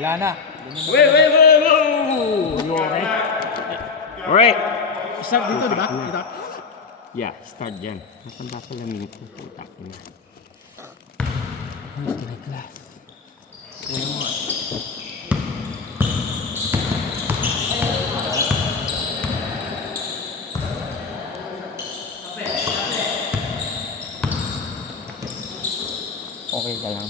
Wala na. Wait! You okay? Alright. Start dito, di ba? Dito. Yeah, start dyan. Nasaan ba pala minute ko? Putak na. Where's my class? Ano mo? Okay ka lang.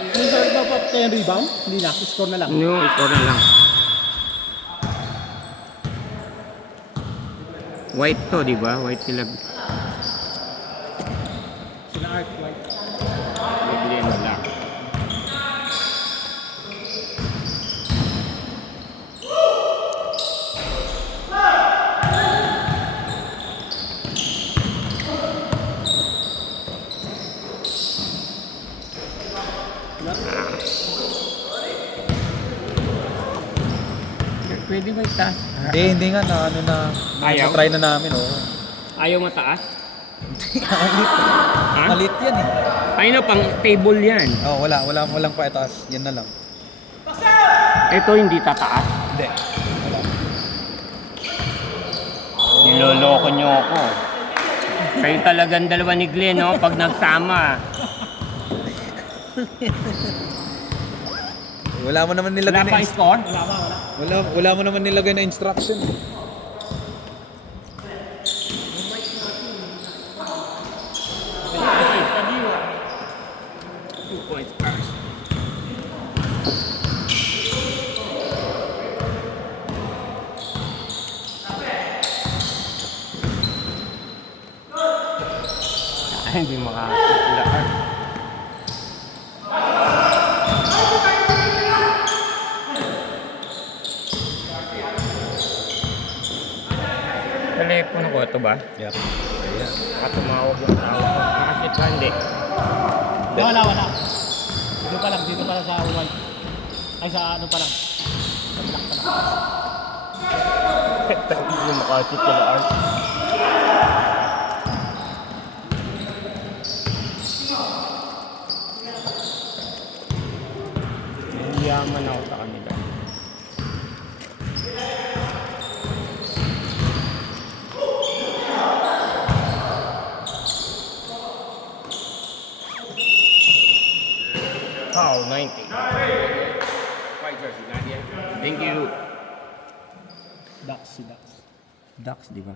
Yung sa iba pa tayo rebound, hindi na, score na lang. No, ito na lang. White to, di ba? White sila. Sila Art White. Bibili na lang. Pwede ba itaas? Hindi nga na ano na. Ayaw? Na-try na namin, oh. Ayaw mataas? Malit. Ha? Malit yan eh. Ay na, pang table yan. Oh, walang pa itaas. Yan na lang. Ito hindi tataas. Hindi. Niloloko nyo ako. Kayo talagang dalawa ni Glenn, no? Pag nagsama. Wala mo naman Wala nilagay pa na score? wala mo naman nilagay na instruction. Two points first. Hindi makakasilaan. Telepono ko ito ba? Yep. Tumawag yung tao ko. Nakasit ba? Hindi. Wala. Dito pa lang sa white. Ay, sa ano pa lang. Hindi yung makasit yung art. Yaman ako sa kanila. Oh, 90. White jersey, Nadia. Thank you. Ducks. Ducks, di ba?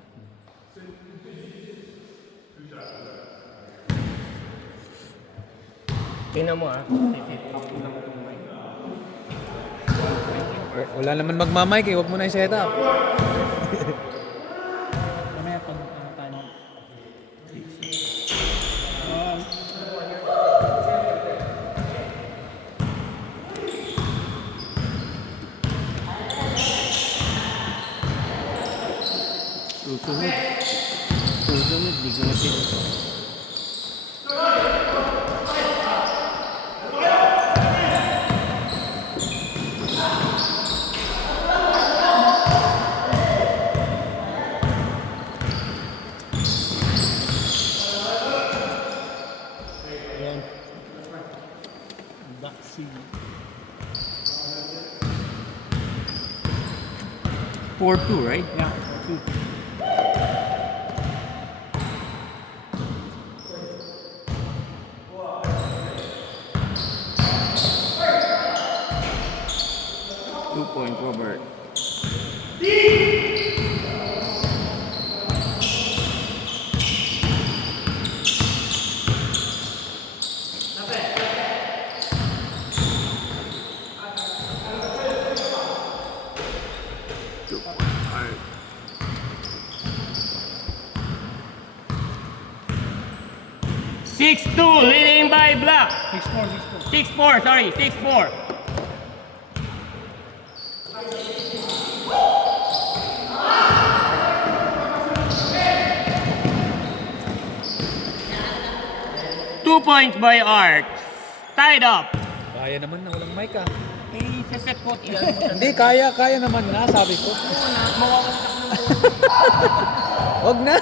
Tingnan mo ah. Wala naman magmamike eh. Huwag mo na i-set up. Mamaya pag ano tayo. Susunod, di ko na pinito. Ayan. Ducks. 4-2, right? Yeah. 2 point, Robert. Six two, leading by Black. 6-4, sorry, 6-4. Two points by Art. Tied up. Kaya naman na walang mic ah. Eh, set ko. Hindi, kaya naman na, sabi ko. Wag na.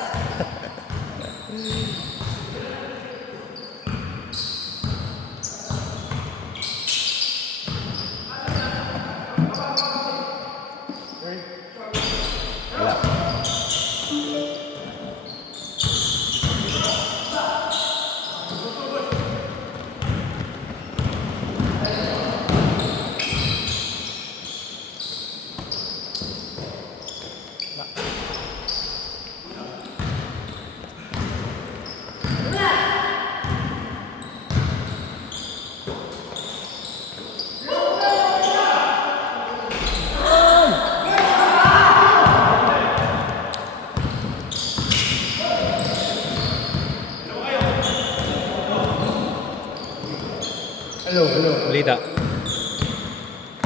Balita.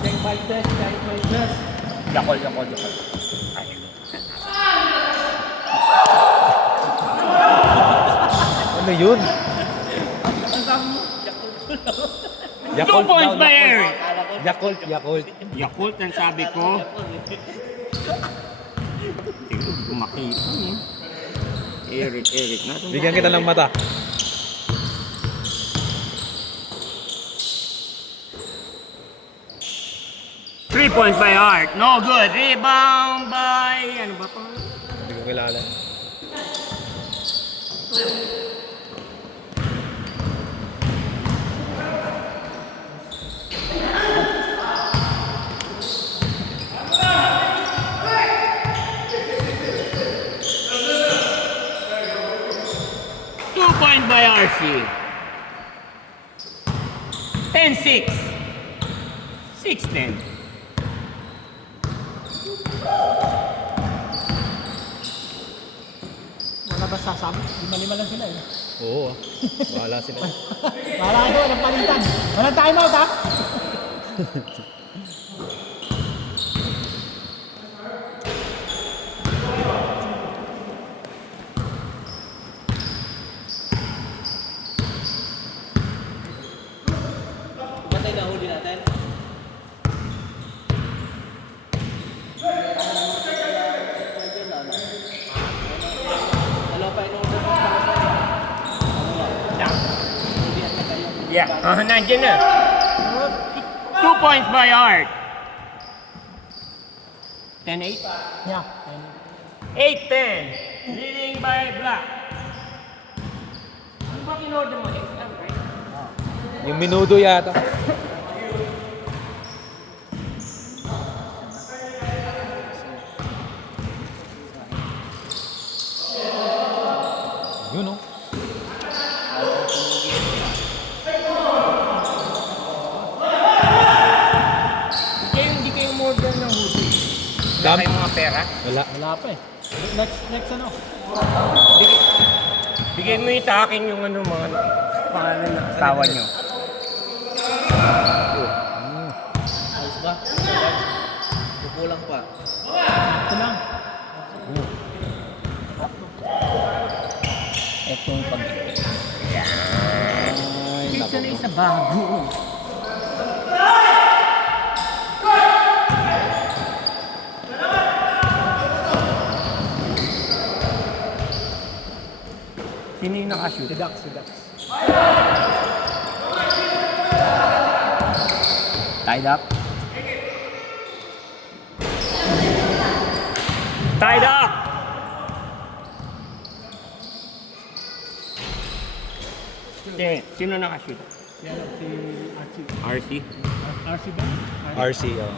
Check mic test, check mic test. Yakol. Ay. Ano yun? 2 points by Eric. Yakult. Yakult ang sabi ko. Hindi ko makita eh. Eric. Bigyan kita ng mata. Three points by Art. No good. Rebound by... Ano ba pa? Hindi ko kilala. Two points by RC. 10-6. 6-10. Wala ba sasama? Lima-lima lang sila eh. Oo. Bahala sila. Wala kayo, walang palitan. Walang time out ha? Yeah. Nandiyan na. 2 points by Art. 10-8? Yeah. 8-10. Leading by Black. Ano ba kinorder mo? XM, right? Yung minudo yata. Yun oh. Hindi kayo order ng hoodie. Wala Dam- kayong mga pera? Wala. Wala pa eh. Next ano? Bigay mo yung sa akin yung ano, mga pangalan ng asawa nyo. Ayos ba? Kukulang pa. Ito lang. Ito yung pag-ibig. Yan. Hindi sanay sa bago. Sino yung nakashoot? Si Dax. Tied up. Tied up! Sino nakashoot? Si Archie. RC? Archie ba? RC. Oh.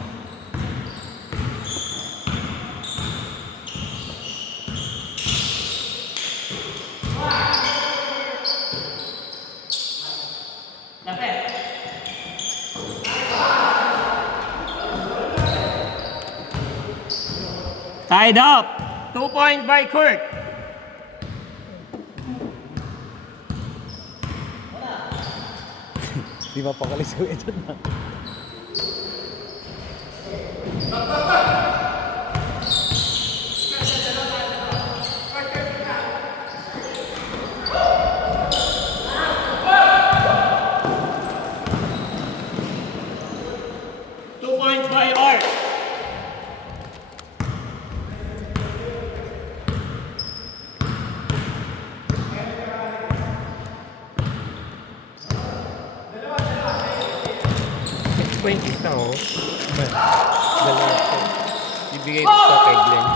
Tied up. 2 points by Kurt. Di mapakalis ko ito na. Two points by Art. $20 na oh. Dalawa. Ibigay ko sa kay Glenn.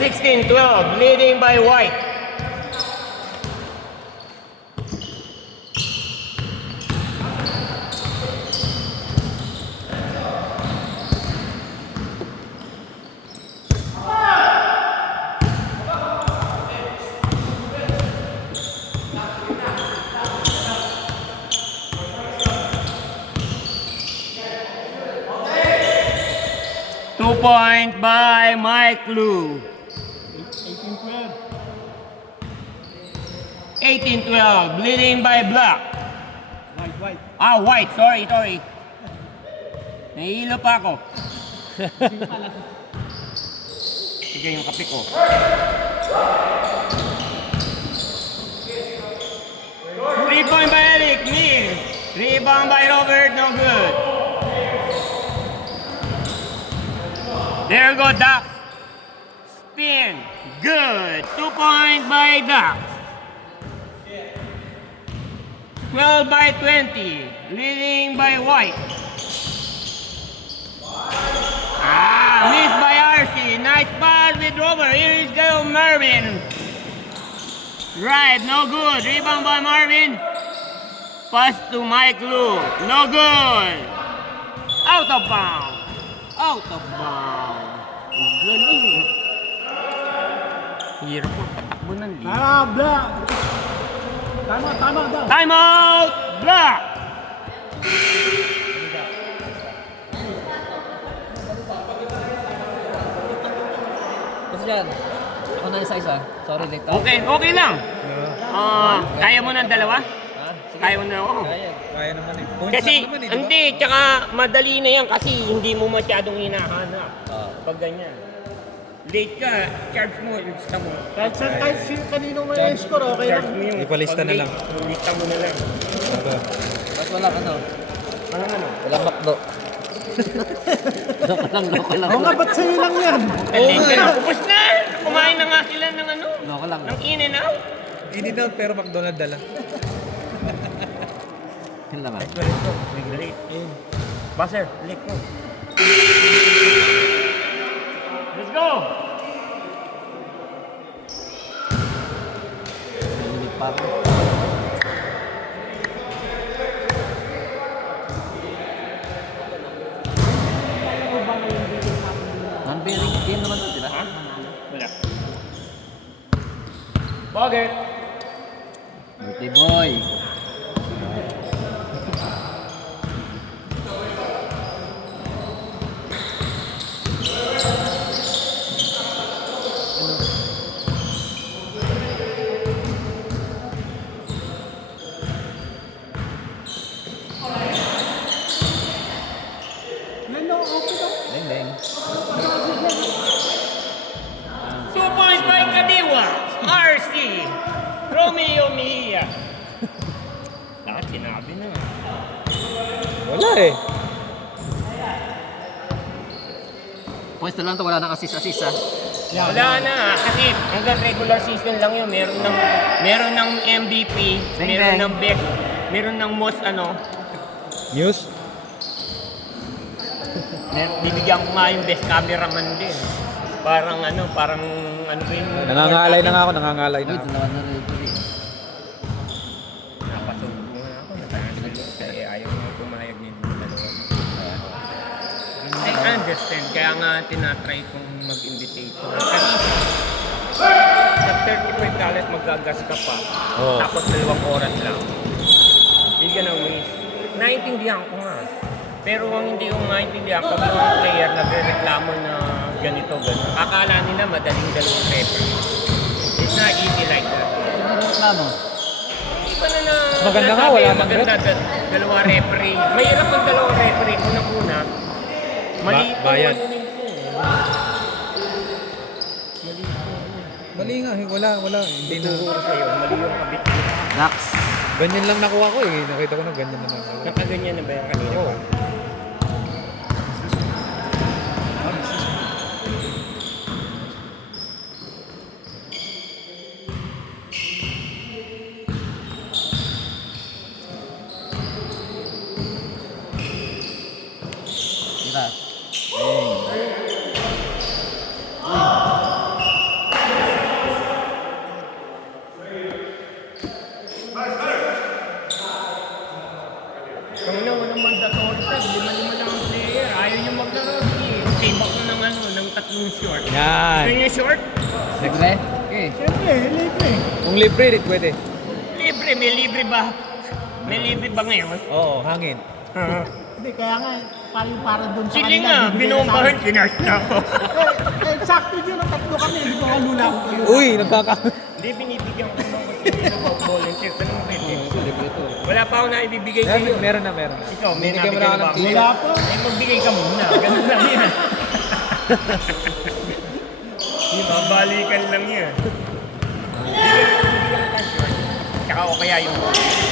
$16-12, leading by White. 2 point by Mike Lu. 18-12. 18-12, leading by Black. White. Ah, White. Sorry. Nahihilo pa ako. Sige, yung kape ko. Three-point by Eric. Neal. Rebound by Robert. No good. There go Ducks. Spin. Good. 2 point by Ducks. 12 by 20. Leading by White. Missed by RC. Nice pass with Robert. Here is go Marvin. Right, no good. Rebound by Marvin. Pass to Mike Lu. No good. Out of bounds. Galing. Hirap po patakbo ng liga. Black. Tama daw. Time out! Black! Kasi dyan, ako na isa-isa. Sorry, late. Okay lang. Kaya mo ng dalawa? Ha? Sige. Kaya mo na ako. Kaya. Kaya naman eh. Points Kasi, lang naman eh, di ba? hindi, tsaka madali na yan kasi hindi mo masyadong hinahanap. Pag ganyan. Late ka, charge mo, lista mo. Kahit kanino may score, okay Charge lang. mo yung Ipalista pag na late, lang. Lista mo na lang. Aba. Ba't walang ano? Ano? Walang makdo. Loko lang. Oo nga, ba't sa'yo lang yan? Late ka na. Upos na! Kumain na nga sila ng ano? Loko lang. Ng in and out. Hindi daw pero McDonald dala. Yun lang ah. Late. Buzzer, late ko. Let's go! Nalilig pa ako. Non-bearing game naman to, di ba? Wala. Bogert. Birthday boy. Leng. 2 points by Kadiwa. RC. Romeo Mejia. Lahat sinabi na. Wala eh. Points na lang to, wala nang assist ah. Wala na. Kasi hanggang regular season lang yun. Meron ng MVP. Bang, Meron bang. ng best. Meron ng most ano. News? Bibigyan ko nga yung best cameraman din. Parang ano ba yun? Nangangalay na nga ako, nangangalay na Uy, ako. dalawa na referee. Napasubo na ako. Nataas kasi ayaw niya pumayag niya yung dalawa. I understand. Kaya nga tinatry kong mag-invitation. Kasi sa $35 magagas ka pa. Oo. Tapos 2 oras lang. Hindi ka na waste. Naintindihan ko nga. Pero ang hindi ko maintindihan, pag yung player nagreklamo na ganito. Akala nila madaling dalawang referee. It's not easy like that. Ano reklamo? Hindi pa na Maganda nga, sabi, wala nang maganda, dalawang referee. Mahirap ang dalawang referee. Unang-una, mali Bayad. ano nito eh. Mali nga, eh, wala. Hindi na. Tuturo sa'yo, mali yung kabit. Dax. Ganyan lang nakuha ko eh. Nakita ko na ganyan na nakuha. Nakaganyan na ba yan kanina? Oo. Tira. Kung walang mandatory tag, 5 lang ang player. Ayaw niyo maglaro. Tibak na ng ng 3 short. Yan. Gusto niyo short? Libre? Okay. Siyempre, libre. Kung libre, pwede. Libre, may libre ba? May libre ba ngayon? Oo, hangin. Hindi, kaya nga, parang doon sa Sili kanila, nga, bibigyan binombahan, sa akin. kinarch na ako. Sakto dyan, ang tatlo kami, hindi ko kalula ko kayo. Uy, nagkaka... Hindi, binibigyan ko naman kasi ng volunteer. Tanong mo pwede. Libre to. Wala pa ako na ibibigay sa'yo. Meron na. Ikaw, may Binigyan mo nabigay na na ba? ako ng Wala pa. Eh, magbigay ka muna. Ganun lang yan. Mabalikan lang yan. Tsaka o kaya yung...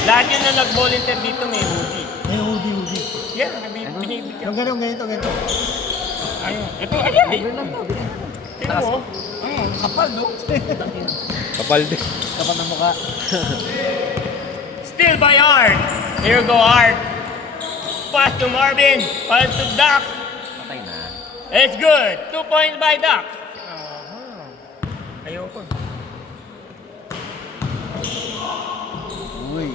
Lahat yun na nag-volunteer dito may hoodie. May hoodie. Yan, binibigyan. Yung ganito. Ayun. Ito, ayan eh. Libre lang to. Tingnan mo. Kapal, no? Kapal din. Kapal ng mukha. Still by Art. Here go Art. Pass to Marvin. Pass to Doc. Patay na. It's good. 2 points by Doc. Ayoko. Uy.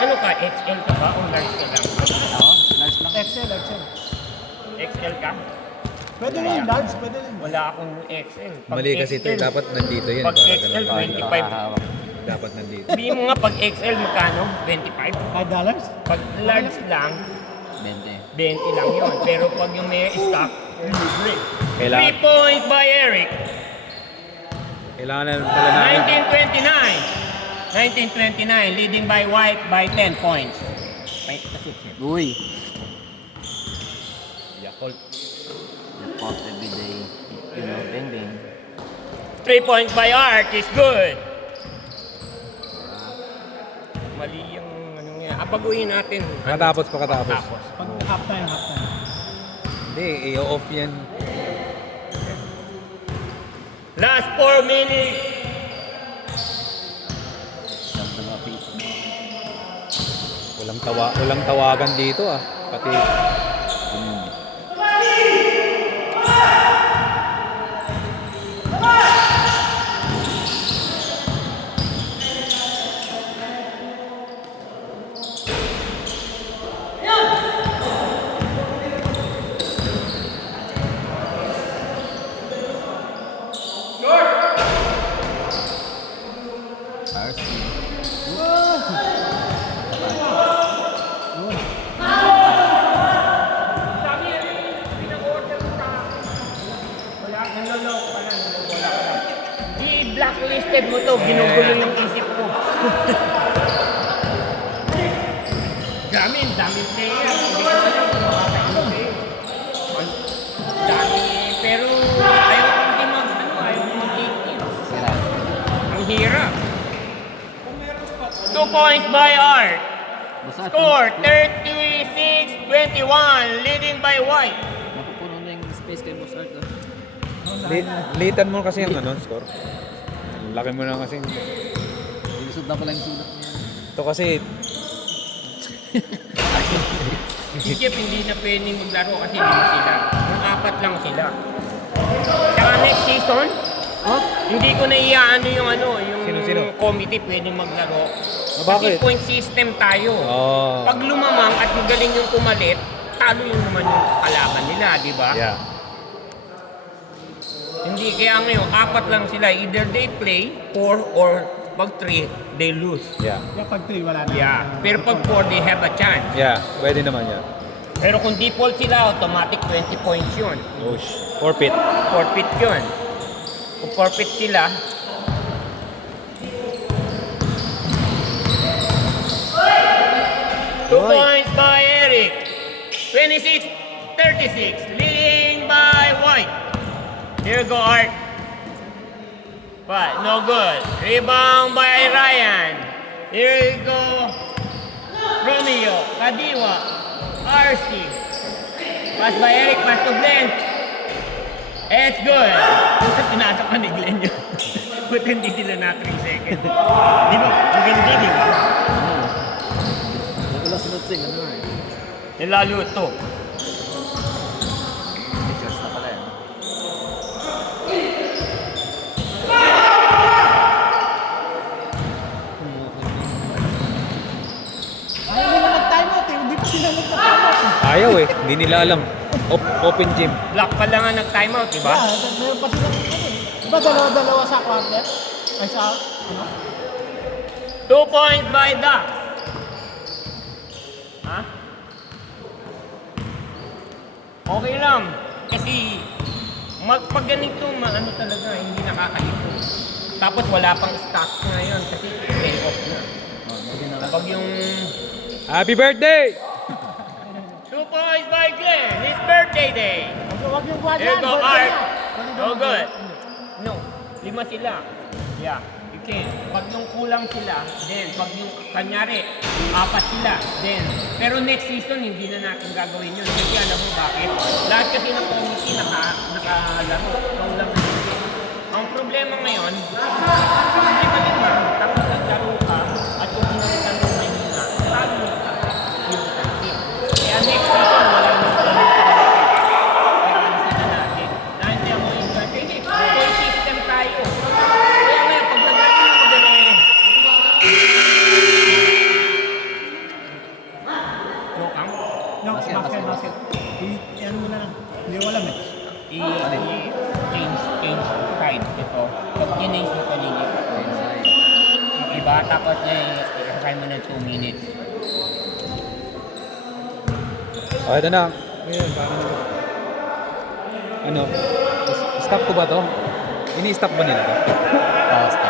Ano ka? XL ka ba o large ka lang? Ako? Large lang. Excel. XL ka? Pwede rin, large, pwede rin. Wala akong XL. Pag Mali kasi ito. XL, Dapat nandito yan. Pag para XL, ganun. 25. Hawak. Dapat nandito. Sabi mo nga pag XL magkano? 25? $5? Pag large lang, 20. 20 lang yun. Pero pag yung may stock, libre. 3 Kailangan, points by Eric. kailangan na pala namin. 1929, leading by White by 10 points. Uy. Yakult. Pop every day. You know, bang bang. 3 points by Art is good. Mali yung ano nga. Apaguhin natin. Pakatapos. Pag halftime. Hindi, i-off yan. Last 4 minutes. Sampai mga piso. Walang tawagan dito ah. Pati I-blacklisted mo to, ginugulo yung isip ko. Dami player. Hindi ko alam kung makakain. Dami, pero ayaw ko hindi ayaw ko mag-18. Sira. Ang hirap. 2 points by Art. Basta Score 36-21, leading by White. Napupuno na yung space kay Boss Art. litan mo kasi yung score. Laki mo na kasi. Ilusod na pala yung sulat niya. Ito kasi, Si Jeff hindi na pwedeng maglaro kasi lima sila. Yung 4 lang sila. Saka next season, hindi ko na iaano yung Sino? committee pwedeng maglaro. bakit? Kasi point system tayo. Oh. Pag lumamang at magaling yung pumalit, talo yung naman yung kalaban nila, di ba? Yeah. Hindi, kaya ngayon, 4 lang sila. Either they play 4 or pag 3, they lose. Yeah. Yung pag 3, wala na. Yeah. Pero pag 4, they have a chance. Yeah, pwede naman yan. Pero kung default sila, automatic 20 points yun. Push. Forfeit. Forfeit yun. Kung forfeit sila, two points by Eric. 26-36, leading by White. Here go Art. But no good. Rebound by Ryan. Here you go. Romeo, Kadiwa, RC. Pass by Eric, pass to Glenn. It's good. Tinasok ka ni Glenn yun. But hindi sila na 3 seconds. Di ba? Ang ganda, di ba? Wala sunod sing. Ano nga eh. Nilalo ito. Pictures na pala yan. Ayaw nila mag-time out eh. Hindi pa sila mag-time out. Ayaw eh. Hindi nila alam. Open gym. Black pa lang nga nag-timeout, di ba? Meron pa sila. Diba dalawa sa quarter? Ay sa... 2 points by Doc. Ha? Okay lang. Kasi pag ganito, ano talaga, hindi nakakalito. Tapos wala pang stock ngayon kasi day off na. Kapag yung Happy birthday! 2 points by Glenn, his birthday day. Huwag yung buwan Here yan. go Art. No good. No, 5 sila. Yeah, you can. Pag yung kulang sila, then pag yung kanyari, 4 sila, then. Pero next season, hindi na natin gagawin yun. Kasi alam mo bakit? Lahat kasi ng committee nakalaro. Ikaw lang na hindi. Ang problema ngayon, problema din na, tapos naglaro ka, at kung hinalitan mo mahina, talo mo ka yung team. Kaya next season, wala nang kaya alisin na natin. Nandiyan mo yung kasi point system tayo. Kaya ngayon, pag naglaro mo madali, joke ang, No, Basket, basket, basket. basket. Ano mo na lang. Hindi ko alam eh. change side ito. Pag change mo kanina, yung iba, tapos i-assign mo ng 2 minutes. Okay, ito na. Ano? Stop ko ba to? Ini-stop ba nila to? Basta.